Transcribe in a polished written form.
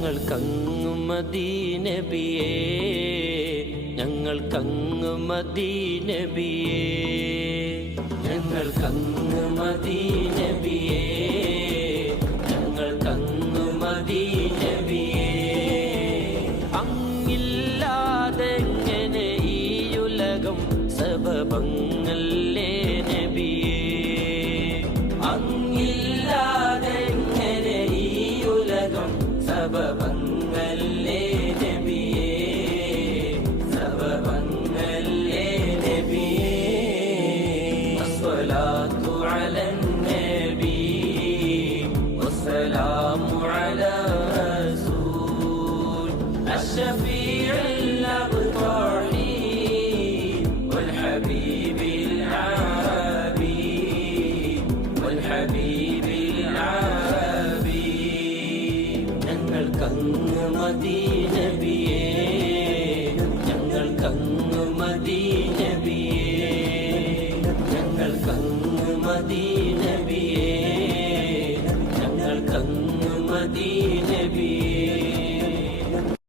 ഞങ്ങൾക്കങ്ങു മദീനബിയേ, ഞങ്ങൾക്കങ്ങു മദീനബിയേ, ഞങ്ങൾക്കങ്ങു മദീനബിയേ, ഞങ്ങൾക്കങ്ങു മദീനബിയേ. അങ്ങില്ലാതെങ്ങനെ ഈയുലകം സബബങ്ങല്ലേ നബിയേ, അങ്ങില്ലാതെങ്ങനെ ഈയുലകം സബബങ്ങല്ലേ നബിയേ, സബബങ്ങല്ലേ നബിയേ. അസ്സലാത്തു അലൻ നബി വസ്സലാമു അലാ റസൂൽ അശ്ശഫീഉൽ അബ്താഹി വൽ ഹബീബിൽ അറബി വൽ ഹബീബിൽ അറബി. ഞങ്ങൾക്കങ്ങു മദീനബിയേ, ഞങ്ങൾക്കങ്ങു മദീനബിയേ, ഞങ്ങൾക്കങ്ങു മദീനബിയേ, ഞങ്ങൾക്കങ്ങു മദീന